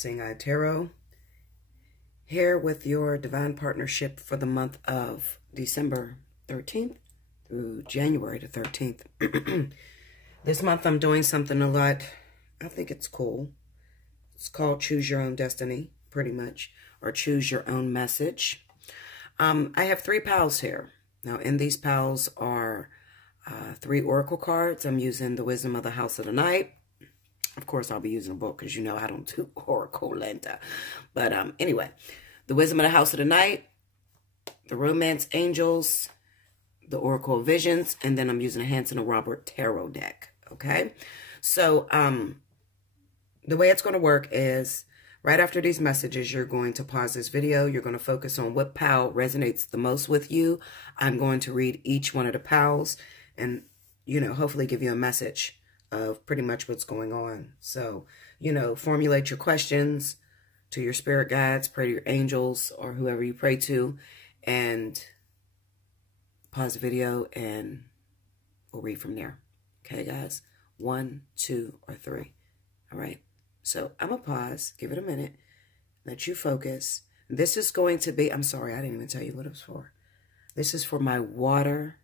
Allseeingeyetarot, here with your divine partnership for the month of December 13th through January the 13th. This month I'm doing something a lot, I think it's cool. It's called Choose Your Own Destiny, pretty much, or Choose Your Own Message. I have 3 piles here. Now, in these piles are 3 oracle cards. I'm using the Wisdom of the House of the Night. Of course, I'll be using a book because, you know, I don't do oracle lenta. But anyway, the Wisdom of the House of the Night, the Romance Angels, the Oracle of Visions, and then I'm using a Hanson and Robert Tarot deck, okay? So the way it's going to work is right after these messages, you're going to pause this video. You're going to focus on what pile resonates the most with you. I'm going to read each one of the piles and, you know, hopefully give you a message of pretty much what's going on. So, you know, formulate your questions to your spirit guides, pray to your angels or whoever you pray to, and pause the video and we'll read from there. Okay, guys? 1, 2, or 3. All right. So I'm going to pause, give it a minute, let you focus. This is going to be, I'm sorry, I didn't even tell you what it was for. This is for my water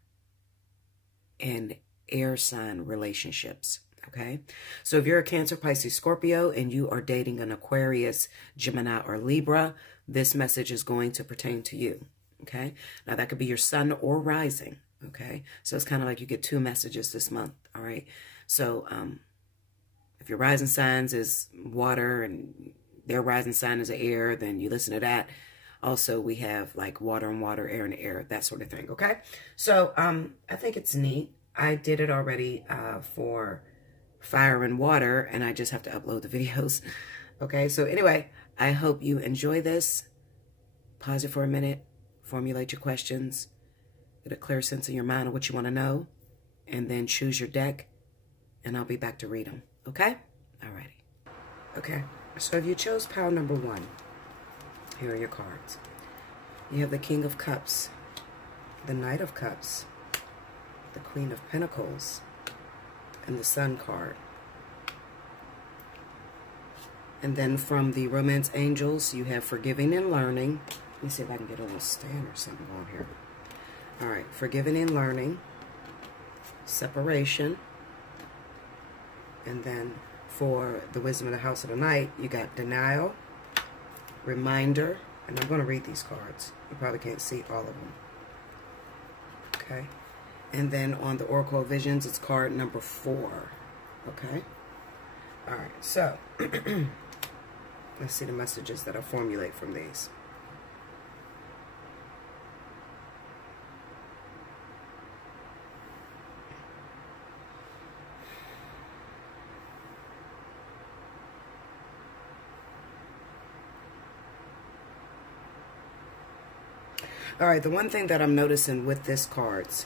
and air sign relationships, okay? So if you're a Cancer, Pisces, Scorpio, and you are dating an Aquarius, Gemini, or Libra, this message is going to pertain to you, okay? Now, that could be your sun or rising, okay? So it's kind of like you get 2 messages this month, all right? So if your rising signs is water and their rising sign is air, then you listen to that. Also, we have like water and water, air and air, that sort of thing, okay? So I think it's neat. I did it already for fire and water, and I just have to upload the videos. Okay, so anyway, I hope you enjoy this. Pause it for a minute, formulate your questions, get a clear sense in your mind of what you want to know, and then choose your deck, and I'll be back to read them. Okay? Alrighty. Okay, so if you chose pile number 1, here are your cards. You have the King of Cups, the Knight of Cups, the Queen of Pentacles, and the Sun card. And then from the Romance Angels, you have Forgiving and Learning. Let me see if I can get a little stand or something on here. All right, Forgiving and Learning, Separation, and then for the Wisdom of the House of the Night, you got Denial, Reminder, and I'm going to read these cards. You probably can't see all of them. Okay. And then on the Oracle of Visions, it's card number 4. Okay? All right, so let's see the messages that I formulate from these. All right, the one thing that I'm noticing with this cards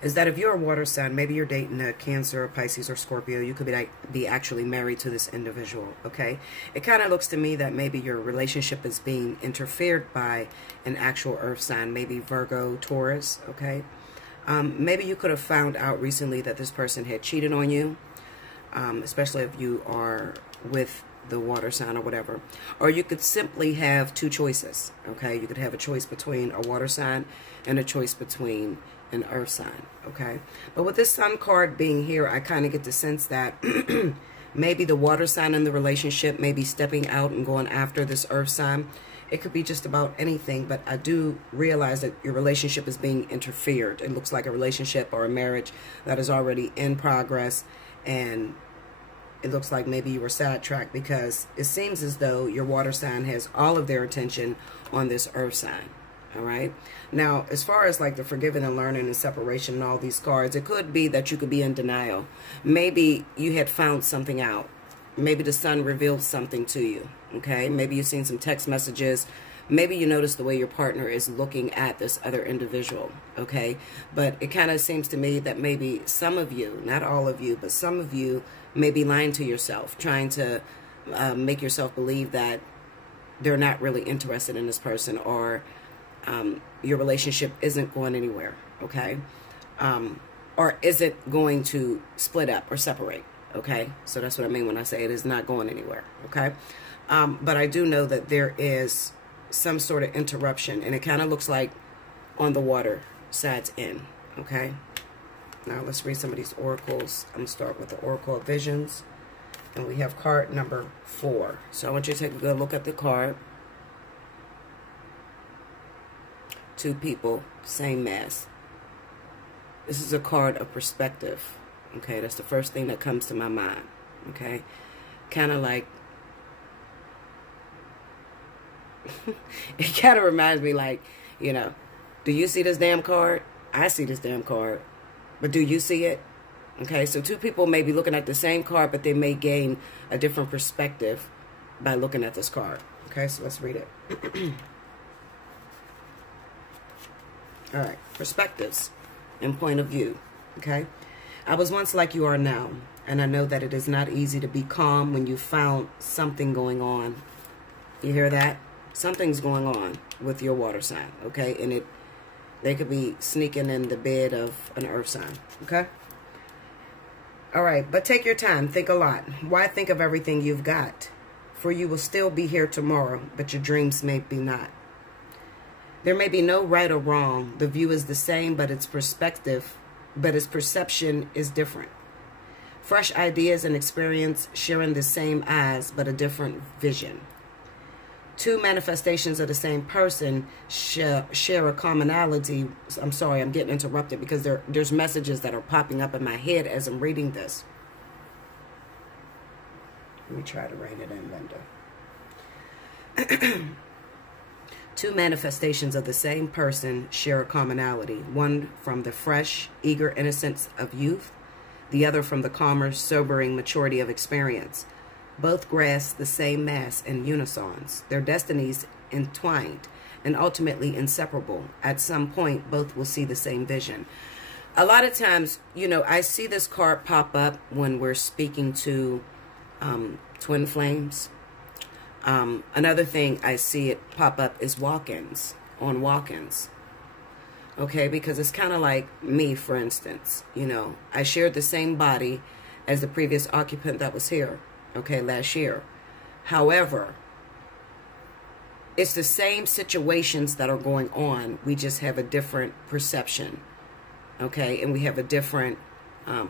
is that if you're a water sign, maybe you're dating a Cancer, Pisces, or Scorpio, you could be actually married to this individual, okay? It kind of looks to me that maybe your relationship is being interfered by an actual earth sign, maybe Virgo, Taurus, okay? Maybe you could have found out recently that this person had cheated on you, especially if you are with the water sign or whatever. Or you could simply have 2 choices, okay? You could have a choice between a water sign and a choice between an earth sign, okay? But with this Sun card being here, I kind of get the sense that maybe the water sign in the relationship may be stepping out and going after this earth sign. It could be just about anything, but I do realize that your relationship is being interfered. It looks like a relationship or a marriage that is already in progress, and it looks like maybe you were sidetracked because it seems as though your water sign has all of their attention on this earth sign. All right. Now, as far as like the Forgiving and Learning and Separation and all these cards, it could be that you could be in denial. Maybe you had found something out. Maybe the sun revealed something to you. Okay. Maybe you've seen some text messages. Maybe you notice the way your partner is looking at this other individual. Okay. But it kind of seems to me that maybe some of you, not all of you, but some of you may be lying to yourself, trying to make yourself believe that they're not really interested in this person, or your relationship isn't going anywhere, okay? Or is it going to split up or separate, Okay, so that's what I mean when I say it is not going anywhere. Okay, but I do know that there is some sort of interruption, and it kind of looks like on the water side's end. Okay, now let's read some of these oracles. I'm gonna start with the Oracle of Visions, and we have card number 4. So I want you to take a good look at the card. 2 people, same mass. This is a card of perspective. Okay, that's the first thing that comes to my mind. Okay, kind of like, it kind of reminds me like, you know, do you see this damn card? I see this damn card, but do you see it? Okay, so 2 people may be looking at the same card, but they may gain a different perspective by looking at this card. Okay, so let's read it. All right, perspectives and point of view. Okay. I was once like you are now, and I know that it is not easy to be calm when you found something going on. You hear that? Something's going on with your water sign, okay? And they could be sneaking in the bed of an earth sign, okay? All right, but take your time. Think a lot. Why think of everything you've got? For you will still be here tomorrow, but your dreams may be not. There may be no right or wrong. The view is the same, but its perspective, but its perception is different. Fresh ideas and experience sharing the same eyes, but a different vision. 2 manifestations of the same person share a commonality. I'm sorry, I'm getting interrupted because there's messages that are popping up in my head as I'm reading this. Let me try to rein it in, Linda. 2 manifestations of the same person share a commonality. One from the fresh, eager innocence of youth, the other from the calmer, sobering maturity of experience. Both grasp the same mass in unisons, their destinies entwined and ultimately inseparable. At some point, both will see the same vision. A lot of times, you know, I see this card pop up when we're speaking to twin flames. Another thing I see it pop up is walk-ins, on walk-ins. Okay, because it's kind of like me, for instance. You know, I shared the same body as the previous occupant that was here, okay, last year. However, it's the same situations that are going on. We just have a different perception, okay, and we have a different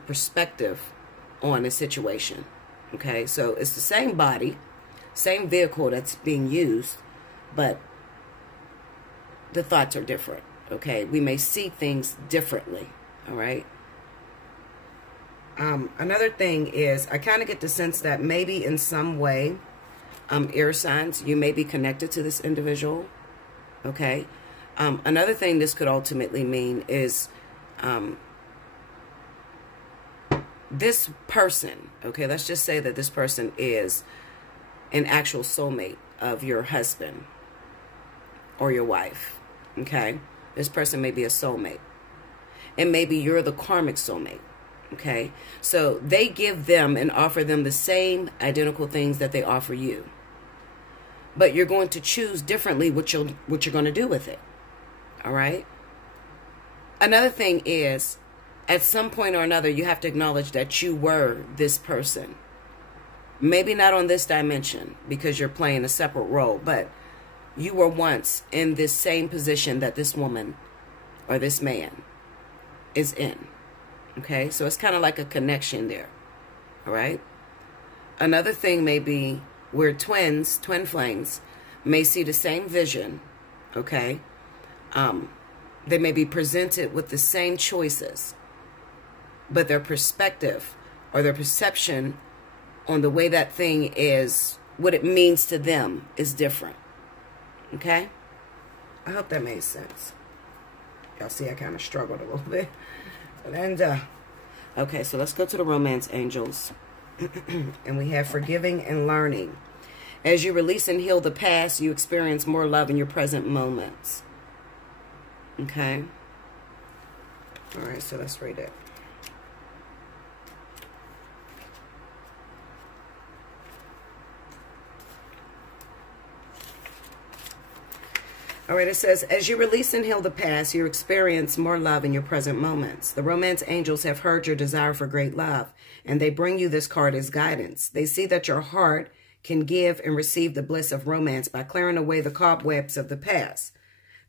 perspective on the situation, okay. So it's the same body, same vehicle that's being used, but the thoughts are different, okay? We may see things differently, all right? Another thing is, I kind of get the sense that maybe in some way, air signs, you may be connected to this individual, okay? Another thing this could ultimately mean is this person, okay? Let's just say that this person is an actual soulmate of your husband or your wife, okay? This person may be a soulmate. And maybe you're the karmic soulmate, okay? So they give them and offer them the same identical things that they offer you. But you're going to choose differently what you're going to do with it, all right? Another thing is, at some point or another, you have to acknowledge that you were this person. Maybe not on this dimension because you're playing a separate role, but you were once in this same position that this woman or this man is in. Okay, so it's kind of like a connection there. All right. Another thing may be where twin flames may see the same vision. Okay. They may be presented with the same choices, but their perspective or their perception on the way that thing is, what it means to them is different. Okay? I hope that made sense. Y'all see I kind of struggled a little bit. And, okay, so let's go to the romance angels. And we have forgiving and learning. As you release and heal the past, you experience more love in your present moments. Okay? All right, so let's read it. All right, it says, as you release and heal the past, you experience more love in your present moments. The romance angels have heard your desire for great love, and they bring you this card as guidance. They see that your heart can give and receive the bliss of romance by clearing away the cobwebs of the past.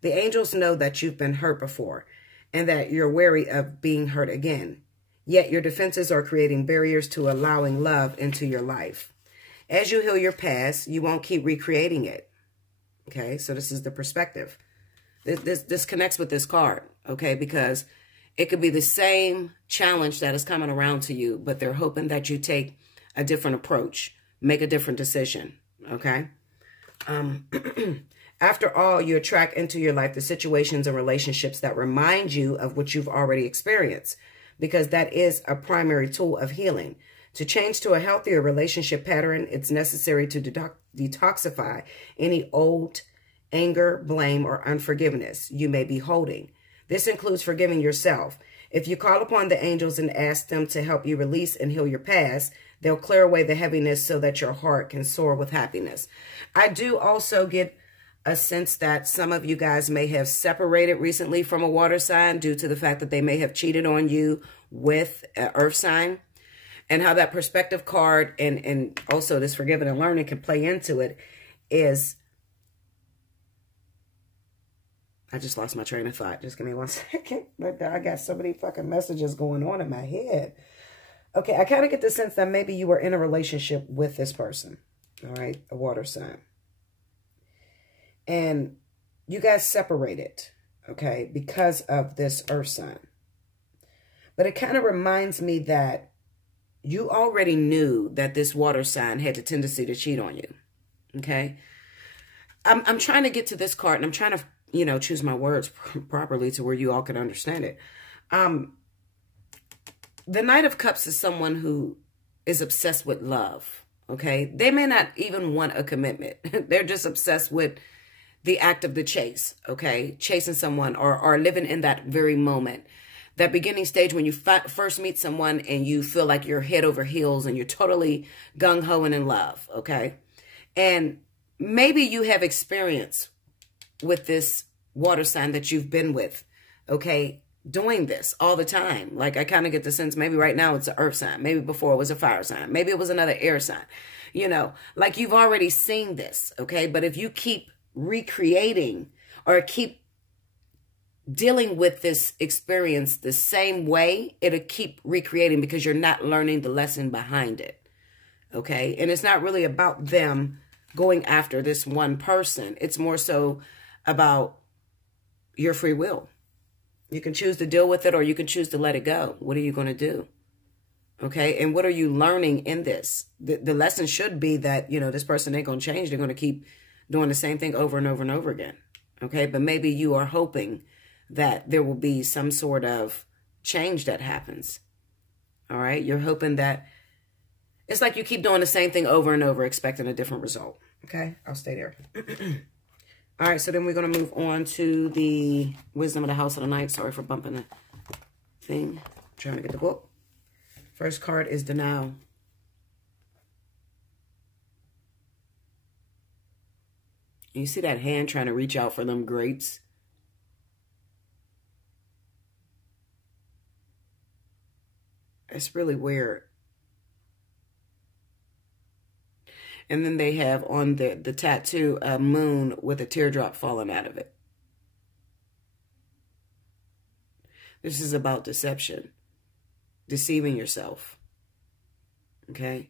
The angels know that you've been hurt before and that you're wary of being hurt again. Yet your defenses are creating barriers to allowing love into your life. As you heal your past, you won't keep recreating it. Okay, so this is the perspective. This connects with this card, okay, because it could be the same challenge that is coming around to you, but they're hoping that you take a different approach, make a different decision, okay? After all, you attract into your life the situations and relationships that remind you of what you've already experienced, because that is a primary tool of healing. To change to a healthier relationship pattern, it's necessary to detoxify any old anger, blame, or unforgiveness you may be holding. This includes forgiving yourself. If you call upon the angels and ask them to help you release and heal your past, they'll clear away the heaviness so that your heart can soar with happiness. I do also get a sense that some of you guys may have separated recently from a water sign due to the fact that they may have cheated on you with an earth sign. And how that perspective card and also this forgiving and learning can play into it is... I just lost my train of thought. Just give me 1 second. I got so many fucking messages going on in my head. Okay, I kind of get the sense that maybe you were in a relationship with this person. All right, a water sign. And you guys separated, okay, because of this earth sign. But it kind of reminds me that you already knew that this water sign had the tendency to cheat on you, okay? I'm trying to get to this card, and I'm trying to, you know, choose my words properly to where you all can understand it. The Knight of Cups is someone who is obsessed with love, okay? They may not even want a commitment. They're just obsessed with the act of the chase, okay? Chasing someone or living in that very moment. That beginning stage when you first meet someone and you feel like you're head over heels and you're totally gung-ho and in love, okay? And maybe you have experience with this water sign that you've been with, okay, doing this all the time. Like I kind of get the sense maybe right now it's an earth sign. Maybe before it was a fire sign. Maybe it was another air sign. You know, like you've already seen this, okay? But if you keep recreating or keep dealing with this experience the same way, it'll keep recreating because you're not learning the lesson behind it, okay? And it's not really about them going after this one person. It's more so about your free will. You can choose to deal with it or you can choose to let it go. What are you going to do? Okay, and what are you learning in this? The lesson should be that, you know, this person ain't going to change. They're going to keep doing the same thing over and over and over again, okay? But maybe you are hoping that there will be some sort of change that happens. All right. You're hoping that it's like you keep doing the same thing over and over, expecting a different result. Okay. I'll stay there. All right. So then we're going to move on to the wisdom of the house of the night. Sorry for bumping the thing. I'm trying to get the book. First card is denial. You see that hand trying to reach out for them grapes? It's really weird. And then they have on the tattoo a moon with a teardrop falling out of it. This is about deception. Deceiving yourself. Okay?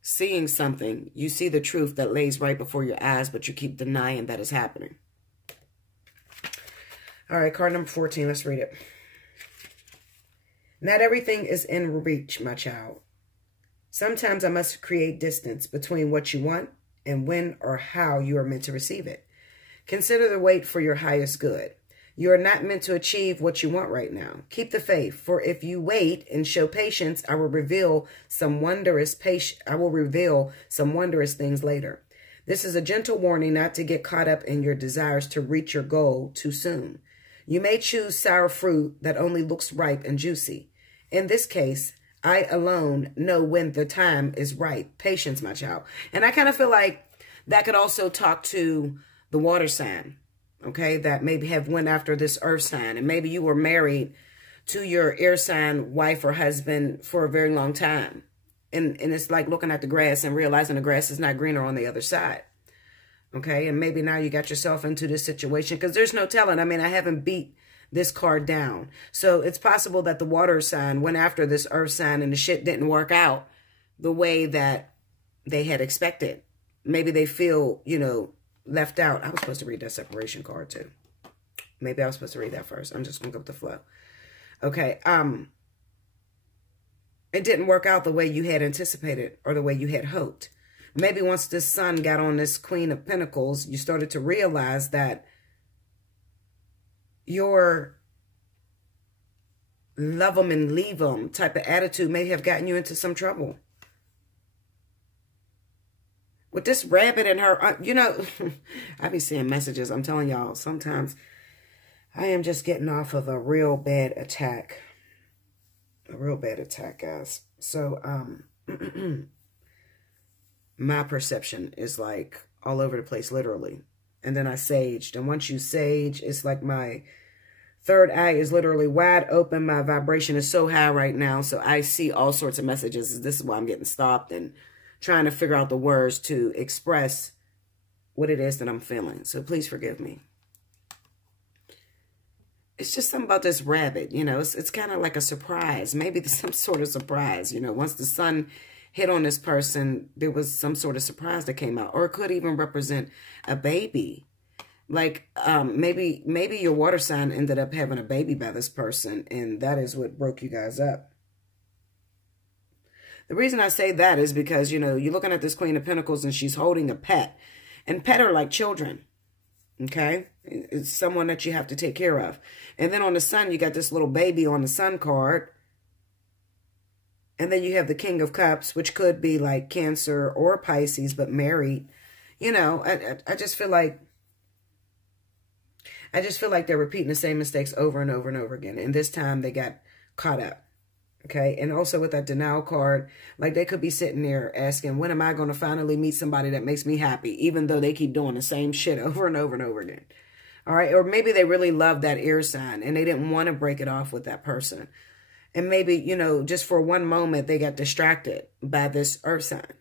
Seeing something. You see the truth that lays right before your eyes, but you keep denying that it's happening. All right, card number 14. Let's read it. Not everything is in reach, my child. Sometimes I must create distance between what you want and when or how you are meant to receive it. Consider the wait for your highest good. You are not meant to achieve what you want right now. Keep the faith, for if you wait and show patience, I will reveal some wondrous things later. This is a gentle warning not to get caught up in your desires to reach your goal too soon. You may choose sour fruit that only looks ripe and juicy. In this case, I alone know when the time is right. Patience, my child. And I kind of feel like that could also talk to the water sign, okay, that maybe have went after this earth sign. And maybe you were married to your air sign wife or husband for a very long time. And it's like looking at the grass and realizing the grass is not greener on the other side. Okay, and maybe now you got yourself into this situation because there's no telling. I mean, I haven't beat this card down. So it's possible that the water sign went after this earth sign and the shit didn't work out the way that they had expected. Maybe they feel, you know, left out. I was supposed to read that separation card too. Maybe I was supposed to read that first. I'm just going to go with the flow. Okay, it didn't work out the way you had anticipated or the way you had hoped. Maybe once this sun got on this Queen of Pentacles, you started to realize that your love them and leave them type of attitude may have gotten you into some trouble. With this rabbit and her, you know, I be seeing messages. I'm telling y'all, sometimes I am just getting off of a real bad attack. A real bad attack, guys. So, my perception is like all over the place, literally. And then I saged. And once you sage, it's like my third eye is literally wide open. My vibration is so high right now. So I see all sorts of messages. This is why I'm getting stopped and trying to figure out the words to express what it is that I'm feeling. So please forgive me. It's just something about this rabbit, you know. It's kind of like a surprise. Maybe some sort of surprise, you know. Once the sun hit on this person, there was some sort of surprise that came out. Or it could even represent a baby. Like maybe your water sign ended up having a baby by this person, and that is what broke you guys up. The reason I say that is because, you know, you're looking at this Queen of Pentacles and she's holding a pet. And pet are like children, okay? It's someone that you have to take care of. And then on the sun, you got this little baby on the sun card. And then you have the King of Cups, which could be like Cancer or Pisces, but married. You know, I just feel like they're repeating the same mistakes over and over and over again. And this time they got caught up. Okay. And also with that denial card, like they could be sitting there asking, when am I going to finally meet somebody that makes me happy? Even though they keep doing the same shit over and over and over again. All right. Or maybe they really love that air sign and they didn't want to break it off with that person. And maybe, you know, just for one moment, they got distracted by this earth sign.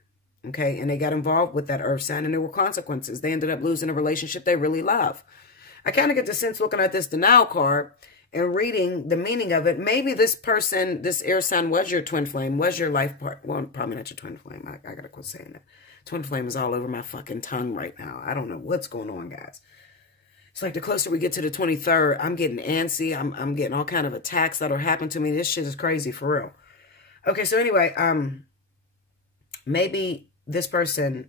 Okay. And they got involved with that earth sign and there were consequences. They ended up losing a relationship they really love. I kind of get the sense looking at this denial card and reading the meaning of it. Maybe this person, this air sign was your twin flame, was your life part. Well, probably not your twin flame. I got to quit saying that. Twin flame is all over my fucking tongue right now. I don't know what's going on, guys. It's like the closer we get to the 23rd, I'm getting antsy. I'm getting all kind of attacks that are happening to me. This shit is crazy for real. Okay, so anyway, maybe this person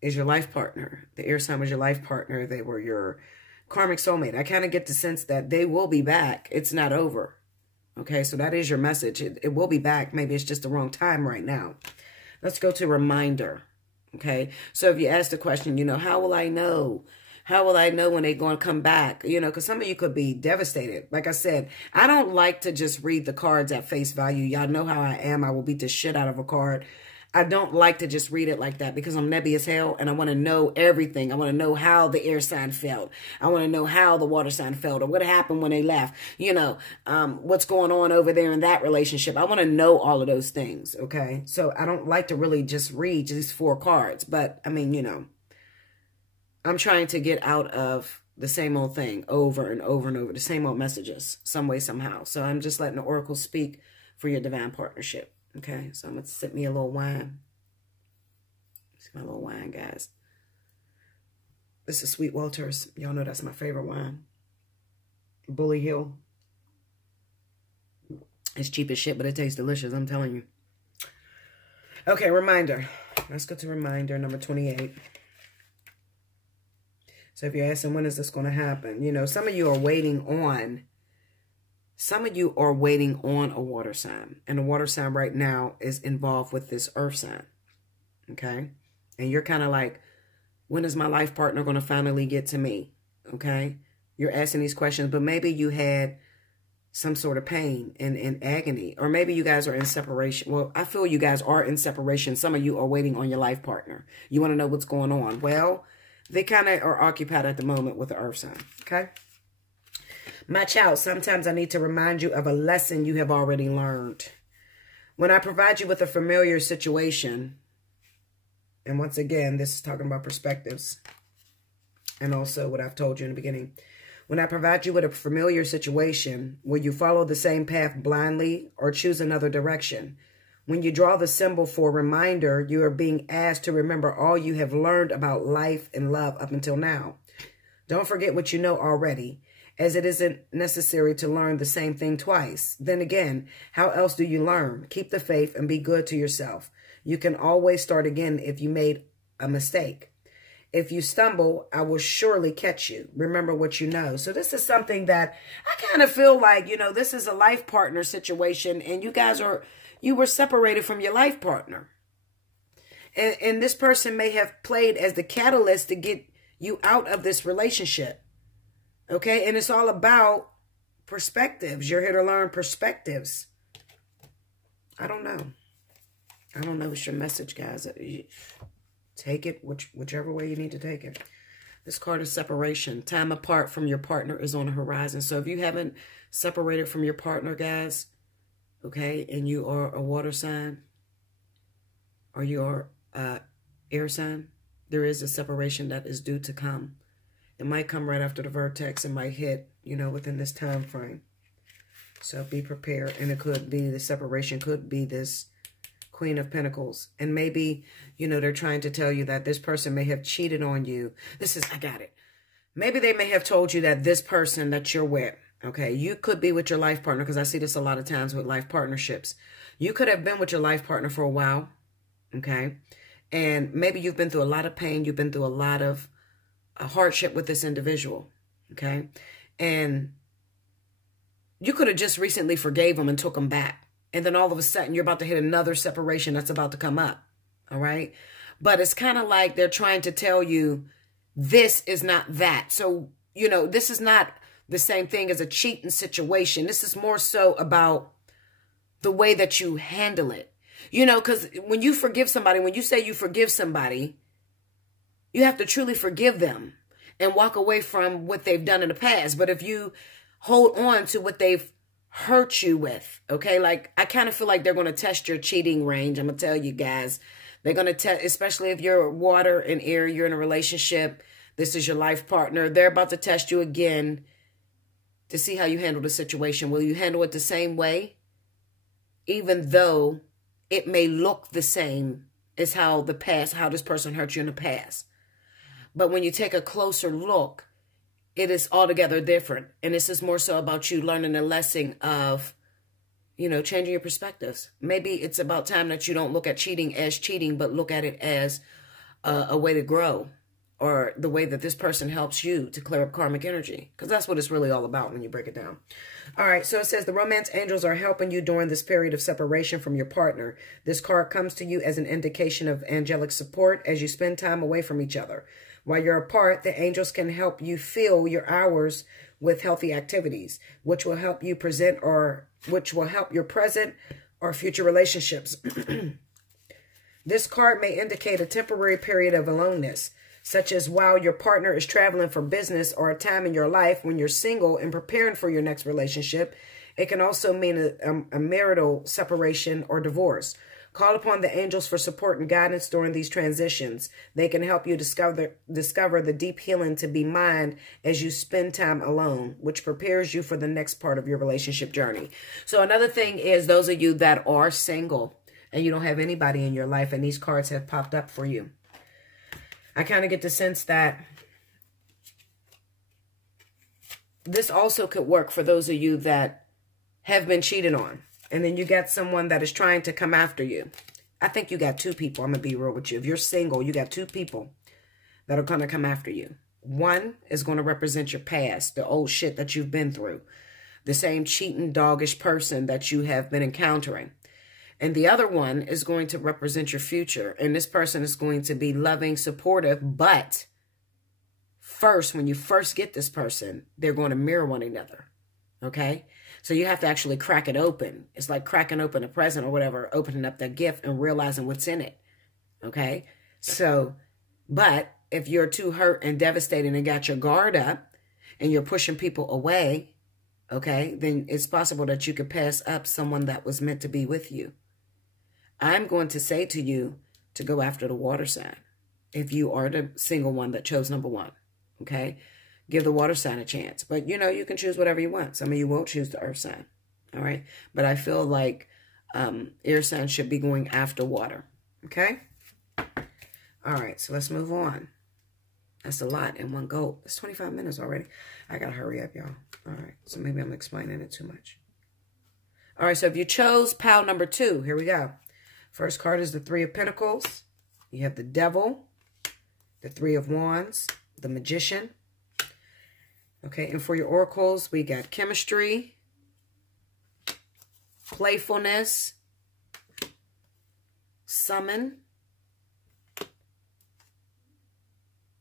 is your life partner. The air sign was your life partner. They were your karmic soulmate. I kind of get the sense that they will be back. It's not over. Okay, so that is your message. It will be back. Maybe it's just the wrong time right now. Let's go to reminder. Okay, so if you ask the question, you know, how will I know? How will I know when they're going to come back? You know, because some of you could be devastated. Like I said, I don't like to just read the cards at face value. Y'all know how I am. I will beat the shit out of a card. I don't like to just read it like that because I'm nebby as hell and I want to know everything. I want to know how the air sign felt. I want to know how the water sign felt or what happened when they left. You know, what's going on over there in that relationship. I want to know all of those things, okay? So I don't like to really just read these 4 cards. But, I mean, you know, I'm trying to get out of the same old thing over and over and over. The same old messages, some way, somehow. So I'm just letting the oracle speak for your divine partnership. Okay, so I'm going to sip me a little wine. It's my little wine, guys. This is Sweet Walters. Y'all know that's my favorite wine. Bully Hill. It's cheap as shit, but it tastes delicious, I'm telling you. Okay, reminder. Let's go to reminder number 28. So if you're asking, when is this going to happen? You know, some of you are waiting on... Some of you are waiting on a water sign. And the water sign right now is involved with this earth sign. Okay? And you're kind of like, when is my life partner going to finally get to me? Okay? You're asking these questions, but maybe you had some sort of pain and agony. Or maybe you guys are in separation. Well, I feel you guys are in separation. Some of you are waiting on your life partner. You want to know what's going on. Well, They kind of are occupied at the moment with the earth sign, okay? My child, sometimes I need to remind you of a lesson you have already learned. When I provide you with a familiar situation, and once again, this is talking about perspectives, and also what I've told you in the beginning. When I provide you with a familiar situation, will you follow the same path blindly or choose another direction? When you draw the symbol for reminder, you are being asked to remember all you have learned about life and love up until now. Don't forget what you know already, as it isn't necessary to learn the same thing twice. Then again, how else do you learn? Keep the faith and be good to yourself. You can always start again if you made a mistake. If you stumble, I will surely catch you. Remember what you know. So this is something that I kind of feel like, you know, this is a life partner situation, and you were separated from your life partner. And this person may have played as the catalyst to get you out of this relationship. Okay, and it's all about perspectives. You're here to learn perspectives. I don't know. I don't know. It's your message, guys. Take it whichever way you need to take it. This card is separation. Time apart from your partner is on the horizon. So if you haven't separated from your partner, guys, okay, and you are a water sign or you are air sign, there is a separation that is due to come. It might come right after the vertex. It might hit, you know, within this time frame. So be prepared. And it could be, the separation could be this Queen of Pentacles. And maybe, you know, they're trying to tell you that this person may have cheated on you. I got it. Maybe they may have told you that this person that you're with, okay, you could be with your life partner, because I see this a lot of times with life partnerships. You could have been with your life partner for a while, okay? And maybe you've been through a lot of pain. You've been through a lot of a hardship with this individual, okay? And you could have just recently forgave them and took them back. And then all of a sudden, you're about to hit another separation that's about to come up, all right? But it's kind of like they're trying to tell you, this is not that. So, you know, this is not the same thing as a cheating situation. This is more so about the way that you handle it. You know, because when you forgive somebody, when you say you forgive somebody, you have to truly forgive them and walk away from what they've done in the past. But if you hold on to what they've hurt you with, okay, like I kind of feel like they're going to test your cheating range. I'm going to tell you guys, they're going to test, especially if you're water and air, you're in a relationship, this is your life partner, they're about to test you again to see how you handle the situation. Will you handle it the same way? Even though it may look the same as how this person hurt you in the past. But when you take a closer look, it is altogether different. And this is more so about you learning a lesson of, you know, changing your perspectives. Maybe it's about time that you don't look at cheating as cheating, but look at it as a way to grow, or the way that this person helps you to clear up karmic energy. Because that's what it's really all about when you break it down. All right, so it says the romance angels are helping you during this period of separation from your partner. This card comes to you as an indication of angelic support as you spend time away from each other. While you're apart, the angels can help you fill your hours with healthy activities, which will help you which will help your present or future relationships. This card may indicate a temporary period of aloneness, such as while your partner is traveling for business, or a time in your life when you're single and preparing for your next relationship. It can also mean a marital separation or divorce. Call upon the angels for support and guidance during these transitions. They can help you discover the deep healing to be mine as you spend time alone, which prepares you for the next part of your relationship journey. So another thing is, those of you that are single and you don't have anybody in your life and these cards have popped up for you, I kind of get the sense that this also could work for those of you that have been cheated on. And then you got someone that is trying to come after you. I think you got two people. I'm going to be real with you. If you're single, you got two people that are going to come after you. One is going to represent your past, the old shit that you've been through. The same cheating, doggish person that you have been encountering. And the other one is going to represent your future. And this person is going to be loving, supportive. But first, when you first get this person, they're going to mirror one another. Okay? So you have to actually crack it open. It's like cracking open a present or whatever, opening up that gift and realizing what's in it. Okay? So, but if you're too hurt and devastated and got your guard up and you're pushing people away, okay, then it's possible that you could pass up someone that was meant to be with you. I'm going to say to you to go after the water sign. If you are the single one that chose number 1, okay, give the water sign a chance. But, you know, you can choose whatever you want. Some of you will choose the earth sign, all right? But I feel like air sign should be going after water, okay? All right, so let's move on. That's a lot in one go. It's 25 minutes already. I got to hurry up, y'all. All right, so maybe I'm explaining it too much. All right, so if you chose pile number 2, here we go. First card is the 3 of Pentacles. You have the Devil, the 3 of Wands, the Magician. Okay, and for your oracles, we got chemistry, playfulness, summon,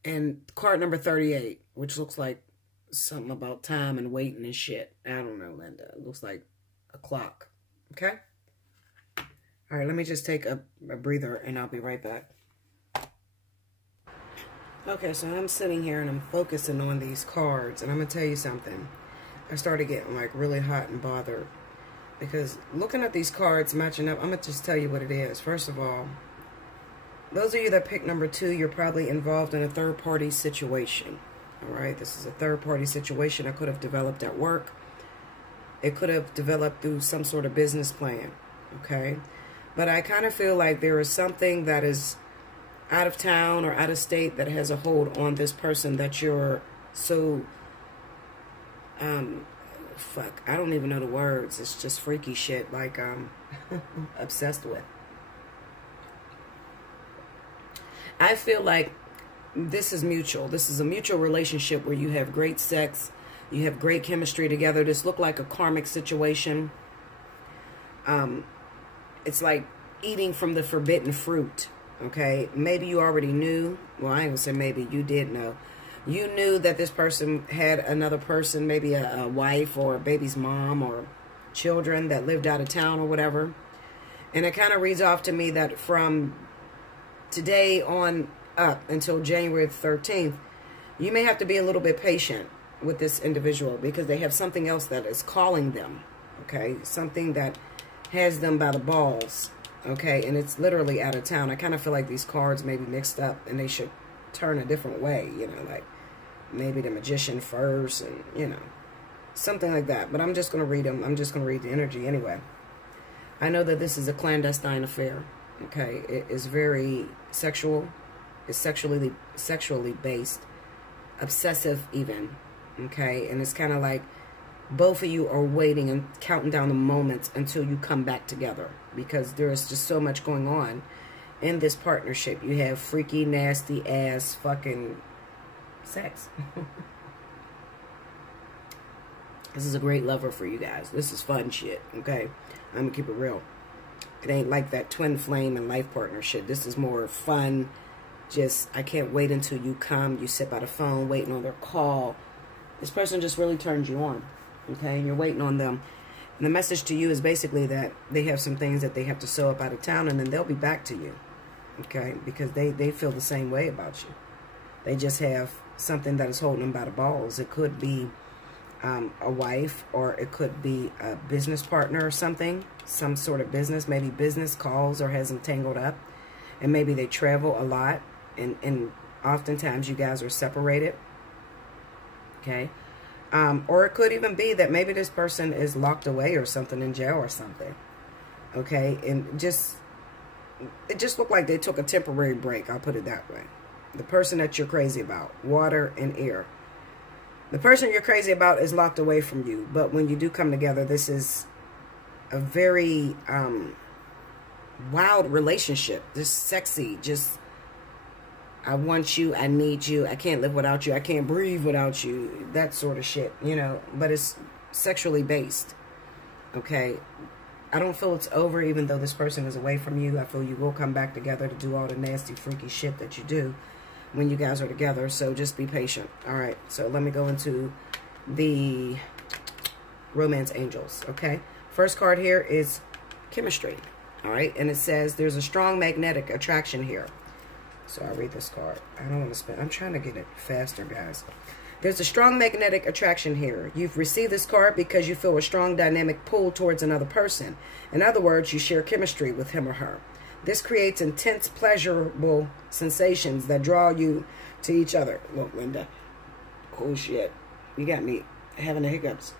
and card number 38, which looks like something about time and waiting and shit. I don't know, Linda. It looks like a clock. Okay? All right, let me just take a breather and I'll be right back. Okay, so I'm sitting here and I'm focusing on these cards, and I'm going to tell you something. I started getting like really hot and bothered because looking at these cards matching up, I'm going to just tell you what it is. First of all, those of you that picked number 2, you're probably involved in a third-party situation. All right, this is a third-party situation that could have developed at work. It could have developed through some sort of business plan, okay? But I kind of feel like there is something that is out of town or out of state that has a hold on this person that you're so, fuck, I don't even know the words. It's just freaky shit, like, obsessed with. I feel like this is mutual. This is a mutual relationship where you have great sex, you have great chemistry together. This looked like a karmic situation. It's like eating from the forbidden fruit. Okay, maybe you already knew. Well, I ain't gonna say maybe. You did know. You knew that this person had another person, maybe a wife or a baby's mom or children that lived out of town or whatever. And it kind of reads off to me that from today on up until January 13th, you may have to be a little bit patient with this individual because they have something else that is calling them. Okay, something that has them by the balls. Okay, and it's literally out of town. I kind of feel like these cards may be mixed up and they should turn a different way, you know, like maybe the Magician first and, you know, something like that. But I'm just going to read them. I'm just going to read the energy anyway. I know that this is a clandestine affair, okay? It is very sexual. It's sexually based, obsessive even, okay? And it's kind of like both of you are waiting and counting down the moments until you come back together because there's just so much going on in this partnership. You have freaky, nasty ass fucking sex. This is a great lover for you guys. This is fun shit, okay? I'm gonna keep it real. It ain't like that twin flame and life partner shit. This is more fun. Just, I can't wait until you come. You sit by the phone waiting on their call. This person just really turns you on. Okay, and you're waiting on them. And the message to you is basically that they have some things that they have to sew up out of town, and then they'll be back to you. Okay, because they feel the same way about you. They just have something that is holding them by the balls. It could be a wife, or it could be a business partner or something. Some sort of business. Maybe business calls or has them tangled up. And maybe they travel a lot. And oftentimes you guys are separated. Okay. Or it could even be that maybe this person is locked away or something in jail or something. Okay, and it just looked like they took a temporary break. I'll put it that way. The person that you're crazy about, water and air. The person you're crazy about is locked away from you. But when you do come together, this is a very wild relationship. Just sexy, just I want you, I need you, I can't live without you, I can't breathe without you, that sort of shit, you know, but it's sexually based, okay? I don't feel it's over even though this person is away from you. I feel you will come back together to do all the nasty, freaky shit that you do when you guys are together, so just be patient. All right, so let me go into the romance angels, okay? First card here is chemistry, all right? And it says there's a strong magnetic attraction here. So I'll read this card. I don't want to spend... I'm trying to get it faster, guys. There's a strong magnetic attraction here. You've received this card because you feel a strong dynamic pull towards another person. In other words, you share chemistry with him or her. This creates intense, pleasurable sensations that draw you to each other. Look, Linda. Oh, shit. You got me having the hiccups.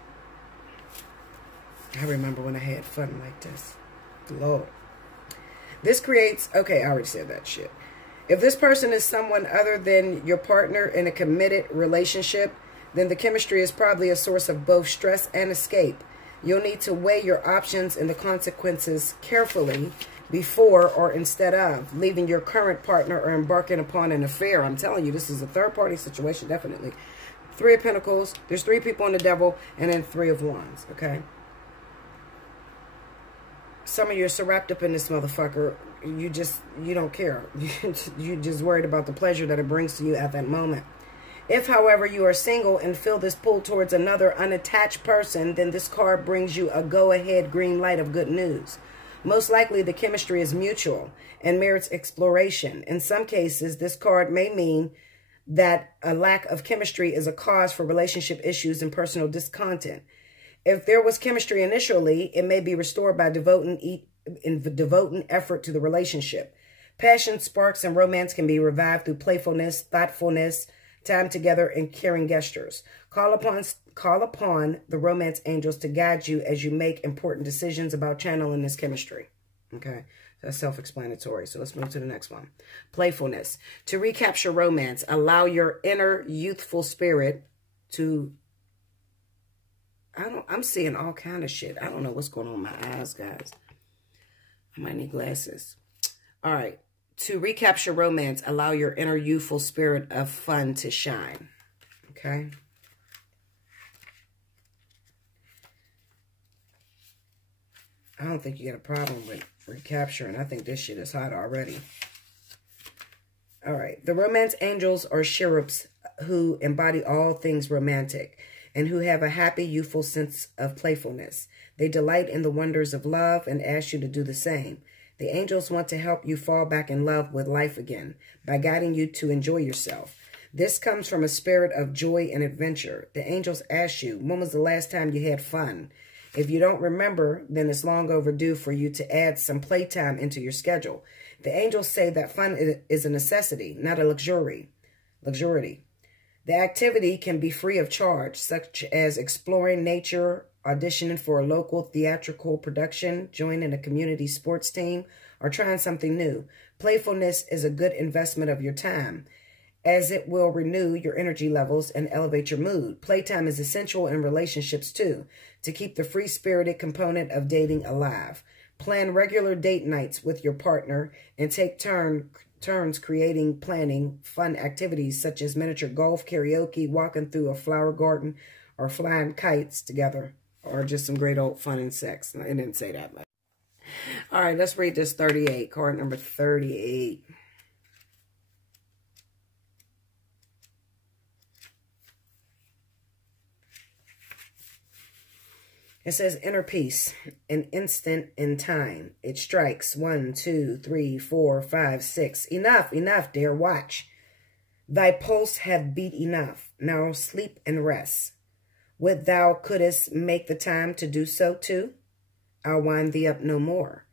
I remember when I had fun like this. Lord. This creates... Okay, I already said that shit. If this person is someone other than your partner in a committed relationship, then the chemistry is probably a source of both stress and escape. You'll need to weigh your options and the consequences carefully before or instead of leaving your current partner or embarking upon an affair. I'm telling you, this is a third-party situation, definitely. 3 of Pentacles, there's 3 people in the Devil, and then 3 of Wands, okay? Some of you are so wrapped up in this motherfucker, you don't care. You're just worried about the pleasure that it brings to you at that moment. If, however, you are single and feel this pull towards another unattached person, then this card brings you a go-ahead green light of good news. Most likely, the chemistry is mutual and merits exploration. In some cases, this card may mean that a lack of chemistry is a cause for relationship issues and personal discontent. If there was chemistry initially, it may be restored by devoting effort to the relationship. Passion, sparks, and romance can be revived through playfulness, thoughtfulness, time together, and caring gestures. Call upon the romance angels to guide you as you make important decisions about channeling this chemistry. Okay, that's self-explanatory. So let's move to the next one. Playfulness. To recapture romance, allow your inner youthful spirit to... I'm seeing all kind of shit. I don't know what's going on with my eyes, guys. I might need glasses. All right. To recapture romance, allow your inner youthful spirit of fun to shine. Okay. I don't think you got a problem with recapturing. I think this shit is hot already. All right. The romance angels are cherubs who embody all things romantic and who have a happy, youthful sense of playfulness. They delight in the wonders of love and ask you to do the same. The angels want to help you fall back in love with life again by guiding you to enjoy yourself. This comes from a spirit of joy and adventure. The angels ask you, when was the last time you had fun? If you don't remember, then it's long overdue for you to add some playtime into your schedule. The angels say that fun is a necessity, not a luxury. The activity can be free of charge, such as exploring nature, auditioning for a local theatrical production, joining a community sports team, or trying something new. Playfulness is a good investment of your time, as it will renew your energy levels and elevate your mood. Playtime is essential in relationships, too, to keep the free-spirited component of dating alive. Plan regular date nights with your partner and take turns planning fun activities such as miniature golf, karaoke, walking through a flower garden, or flying kites together, or just some great old fun and sex. I didn't say that much. All right, let's read this 38, card number 38. It says, inner peace, an instant in time. It strikes 1, 2, 3, 4, 5, 6. Enough, enough, dear, watch. Thy pulse hath beat enough. Now sleep and rest. Would thou couldst make the time to do so too? I'll wind thee up no more.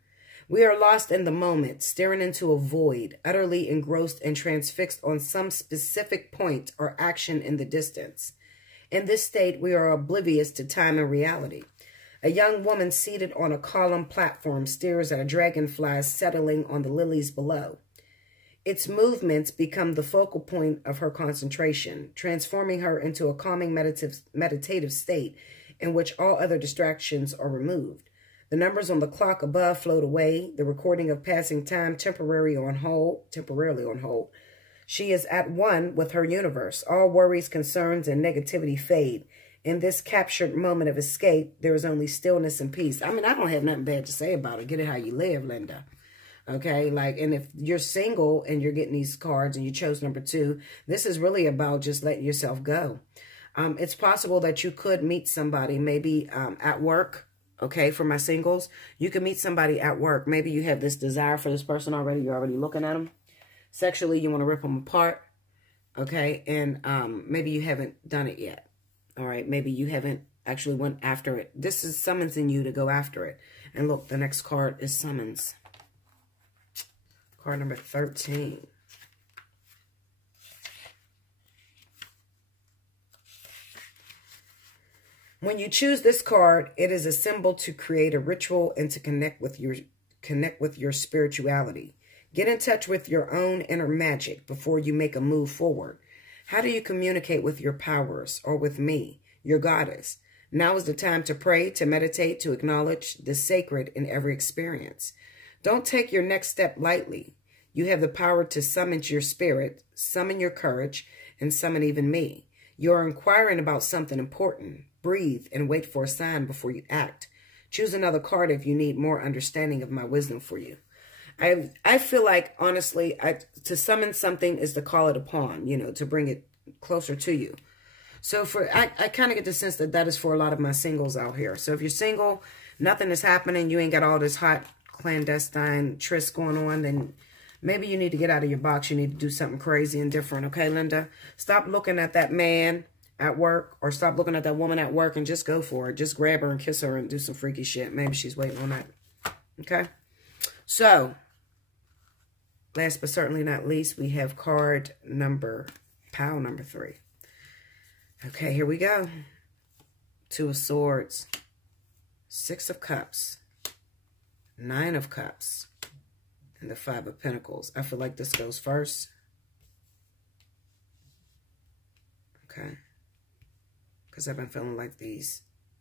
We are lost in the moment, staring into a void, utterly engrossed and transfixed on some specific point or action in the distance. In this state, we are oblivious to time and reality. A young woman seated on a column platform stares at a dragonfly settling on the lilies below. Its movements become the focal point of her concentration, transforming her into a calming meditative state in which all other distractions are removed. The numbers on the clock above float away, the recording of passing time temporarily on hold. She is at one with her universe. All worries, concerns, and negativity fade. In this captured moment of escape, there is only stillness and peace. I mean, I don't have nothing bad to say about it. Get it how you live, Linda. Okay, like, and if you're single and you're getting these cards and you chose number 2, this is really about just letting yourself go. It's possible that you could meet somebody maybe at work. Okay, for my singles, you can meet somebody at work. Maybe you have this desire for this person already. You're already looking at them. Sexually, you want to rip them apart. Okay. And maybe you haven't done it yet. All right. Maybe you haven't actually went after it. This is summonsing you to go after it. And look, the next card is summons. Card number 13. When you choose this card, it is a symbol to create a ritual and to connect with your spirituality. Get in touch with your own inner magic before you make a move forward. How do you communicate with your powers or with me, your goddess? Now is the time to pray, to meditate, to acknowledge the sacred in every experience. Don't take your next step lightly. You have the power to summon your spirit, summon your courage, and summon even me. You are inquiring about something important. Breathe and wait for a sign before you act. Choose another card if you need more understanding of my wisdom for you. I feel like, honestly, to summon something is to call it upon, you know, to bring it closer to you. So I kind of get the sense that that is for a lot of my singles out here. So if you're single, nothing is happening, you ain't got all this hot clandestine tryst going on, then maybe you need to get out of your box. You need to do something crazy and different. Okay, Linda? Stop looking at that man at work, or stop looking at that woman at work and just go for it. Just grab her and kiss her and do some freaky shit. Maybe she's waiting on that. Okay? So, last but certainly not least, we have pile number 3. Okay, here we go. 2 of Swords, 6 of Cups, 9 of Cups, and the 5 of Pentacles. I feel like this goes first. Okay. Because I've been feeling like these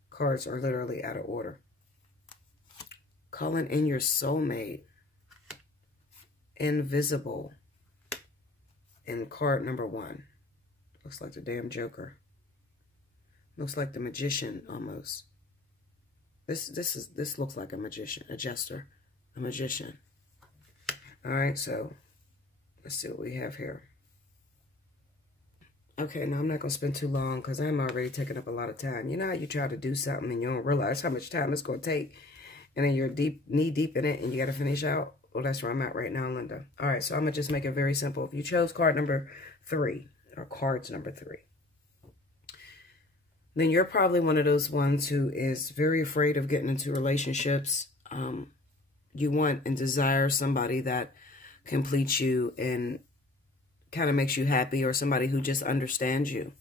cards are literally out of order. Calling in your soulmate. Invisible. And card number 1. Looks like the damn Joker. Looks like the Magician almost. This looks like a magician, a jester, a magician. All right, so let's see what we have here. Okay, now I'm not going to spend too long because I'm already taking up a lot of time. You know how you try to do something and you don't realize how much time it's going to take, and then you're knee deep in it and you got to finish out? Well, that's where I'm at right now, Linda. All right, so I'm going to just make it very simple. If you chose card number 3, or cards number 3, then you're probably one of those ones who is very afraid of getting into relationships. You want and desire somebody that completes you and kind of makes you happy, or somebody who just understands you.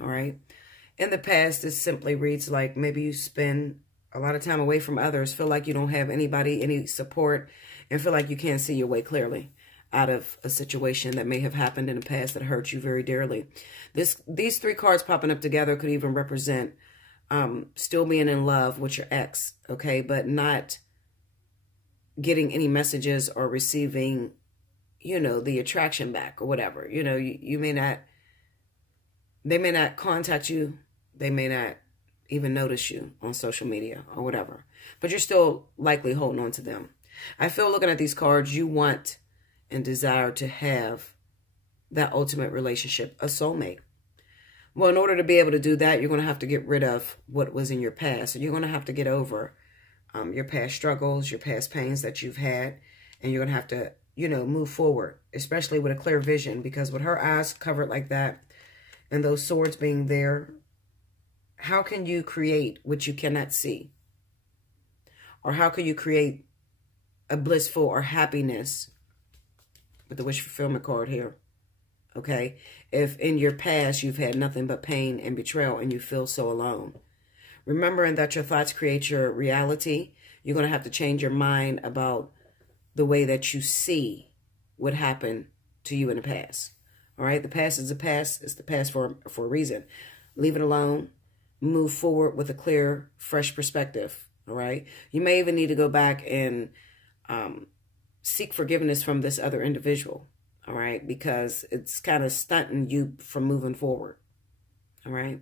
All right. In the past, this simply reads like maybe you spend a lot of time away from others, feel like you don't have anybody, any support, and feel like you can't see your way clearly out of a situation that may have happened in the past that hurt you very dearly. These 3 cards popping up together could even represent still being in love with your ex, okay, but not getting any messages or receiving, you know, the attraction back or whatever. You know, you may not, they may not contact you. They may not even notice you on social media or whatever, but you're still likely holding on to them. I feel, looking at these cards, you want and desire to have that ultimate relationship, a soulmate. Well, in order to be able to do that, you're going to have to get rid of what was in your past. So you're going to have to get over your past struggles, your past pains that you've had, and you're going to have to, you know, move forward, especially with a clear vision, because with her eyes covered like that and those swords being there, how can you create what you cannot see? Or how can you create a blissful or happiness with the wish fulfillment card here? Okay, if in your past you've had nothing but pain and betrayal and you feel so alone. Remembering that your thoughts create your reality, you're going to have to change your mind about the way that you see what happened to you in the past. All right, the past is the past. It's the past for a reason. Leave it alone. Move forward with a clear, fresh perspective. All right, you may even need to go back and seek forgiveness from this other individual. All right, because it's kind of stunting you from moving forward. All right.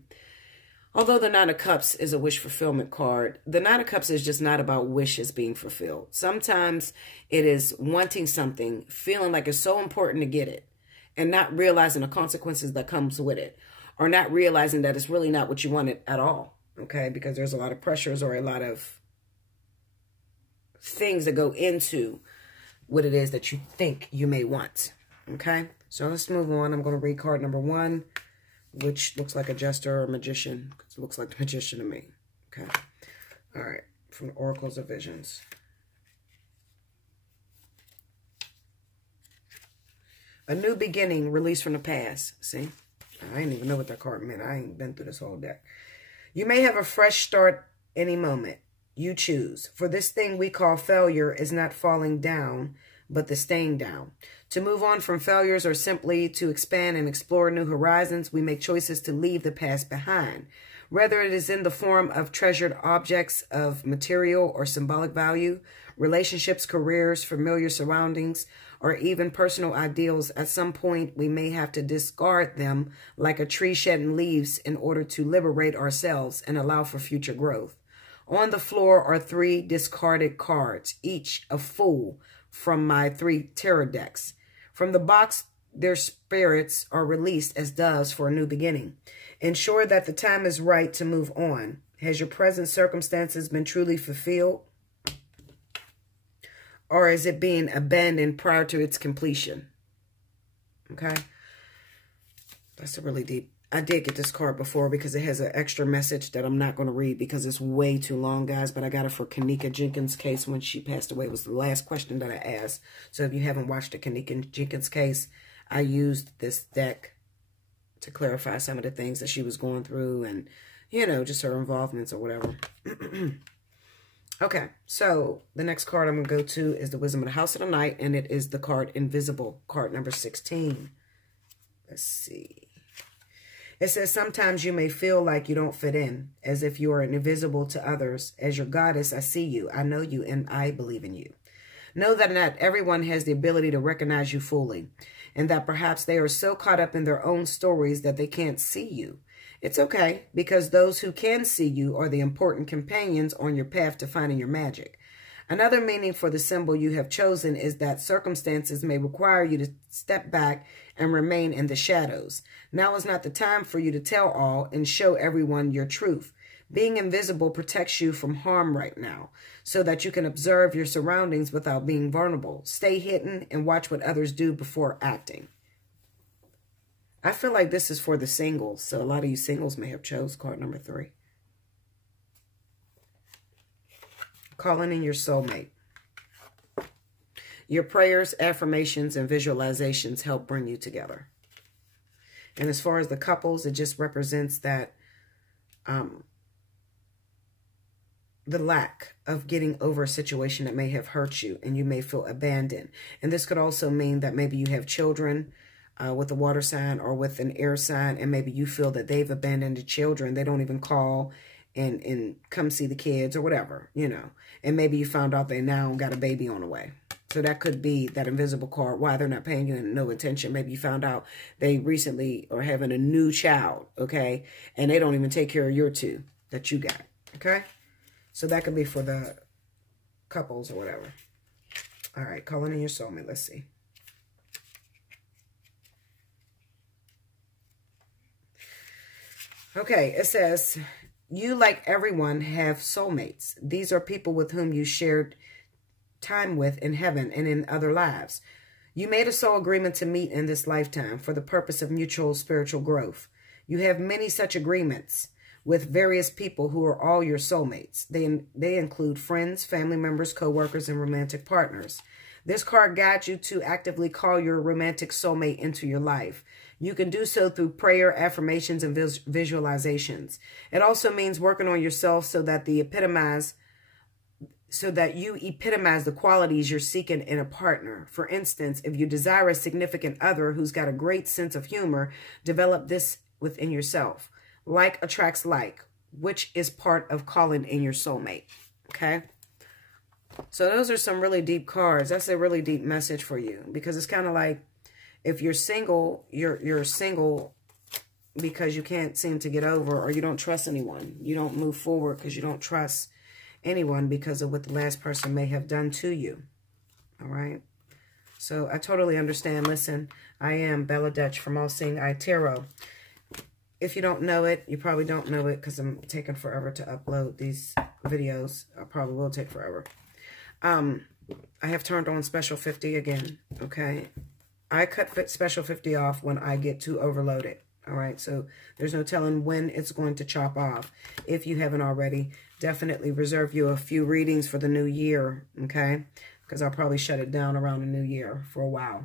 Although the 9 of Cups is a wish fulfillment card, the 9 of Cups is just not about wishes being fulfilled. Sometimes it is wanting something, feeling like it's so important to get it, and not realizing the consequences that comes with it, or not realizing that it's really not what you wanted at all, okay? Because there's a lot of pressures or a lot of things that go into what it is that you think you may want, Okay, so let's move on. I'm going to read card number 1, which looks like a jester or a magician. It looks like the magician to me. Okay, all right, from Oracles of Visions. A new beginning, release from the past. See, I didn't even know what that card meant. I ain't been through this whole deck. You may have a fresh start any moment. You choose. For this thing we call failure is not falling down, but the staying down. To move on from failures or simply to expand and explore new horizons, we make choices to leave the past behind. Whether it is in the form of treasured objects of material or symbolic value, relationships, careers, familiar surroundings, or even personal ideals, at some point we may have to discard them like a tree shedding leaves in order to liberate ourselves and allow for future growth. On the floor are 3 discarded cards, each a fool from my 3 tarot decks. From the box, their spirits are released as doves for a new beginning. Ensure that the time is right to move on. Has your present circumstances been truly fulfilled? Or is it being abandoned prior to its completion? Okay. That's a really deep. I did get this card before because it has an extra message that I'm not going to read because it's way too long, guys. But I got it for Kanika Jenkins' case when she passed away. It was the last question that I asked. So if you haven't watched the Kanika Jenkins case, I used this deck to clarify some of the things that she was going through and, you know, just her involvements or whatever. Okay, so the next card I'm going to go to is the Wisdom of the House of the Night, and it is the card Invisible, card number 16. Let's see. It says, sometimes you may feel like you don't fit in, as if you are invisible to others. As your goddess, I see you, I know you, and I believe in you. Know that not everyone has the ability to recognize you fully, and that perhaps they are so caught up in their own stories that they can't see you. It's okay, because those who can see you are the important companions on your path to finding your magic. Another meaning for the symbol you have chosen is that circumstances may require you to step back and remain in the shadows. Now is not the time for you to tell all and show everyone your truth. Being invisible protects you from harm right now, so that you can observe your surroundings without being vulnerable. Stay hidden and watch what others do before acting. I feel like this is for the singles, so a lot of you singles may have chose card number 3. Calling in your soulmate. Your prayers, affirmations, and visualizations help bring you together. And as far as the couples, it just represents that the lack of getting over a situation that may have hurt you and you may feel abandoned. And this could also mean that maybe you have children with a water sign or with an air sign, and maybe you feel that they've abandoned the children. They don't even call and come see the kids or whatever, you know. And maybe you found out they now got a baby on the way. So that could be that invisible card, why they're not paying you no attention. Maybe you found out they recently are having a new child, okay? And they don't even take care of your 2 that you got, okay? So that could be for the couples or whatever. All right, calling in your soulmate. Let's see. Okay, it says, you, like everyone, have soulmates. These are people with whom you shared time with in heaven and in other lives. You made a soul agreement to meet in this lifetime for the purpose of mutual spiritual growth. You have many such agreements with various people who are all your soulmates. They include friends, family members, co-workers, and romantic partners. This card guides you to actively call your romantic soulmate into your life. You can do so through prayer, affirmations, and visualizations. It also means working on yourself so that you epitomize the qualities you're seeking in a partner. For instance, if you desire a significant other who's got a great sense of humor, develop this within yourself. Like attracts like, which is part of calling in your soulmate. Okay? So those are some really deep cards. That's a really deep message for you, because it's kind of like, if you're single, you're single because you can't seem to get over, or you don't trust anyone. You don't move forward because you don't trust anyone because of what the last person may have done to you. All right? So I totally understand. Listen, I am Bella Dutch from Allseeingeyetarot. If you don't know it, you probably don't know it because I'm taking forever to upload these videos. I probably will take forever. I have turned on Special 50 again, okay? I cut special 50 off when I get too overloaded. All right, so there's no telling when it's going to chop off. If you haven't already, definitely reserve you a few readings for the new year, okay? Because I'll probably shut it down around the new year for a while.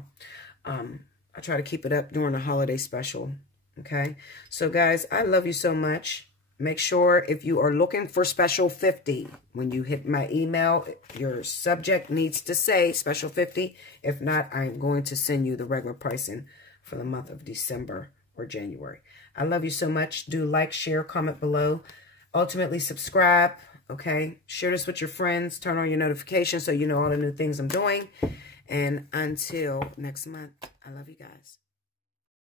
I try to keep it up during the holiday special, okay? So, guys, I love you so much. Make sure if you are looking for special 50, when you hit my email, your subject needs to say special 50. If not, I'm going to send you the regular pricing for the month of December or January. I love you so much. Do like, share, comment below. Ultimately, subscribe, okay? Share this with your friends. Turn on your notifications so you know all the new things I'm doing. And until next month, I love you guys.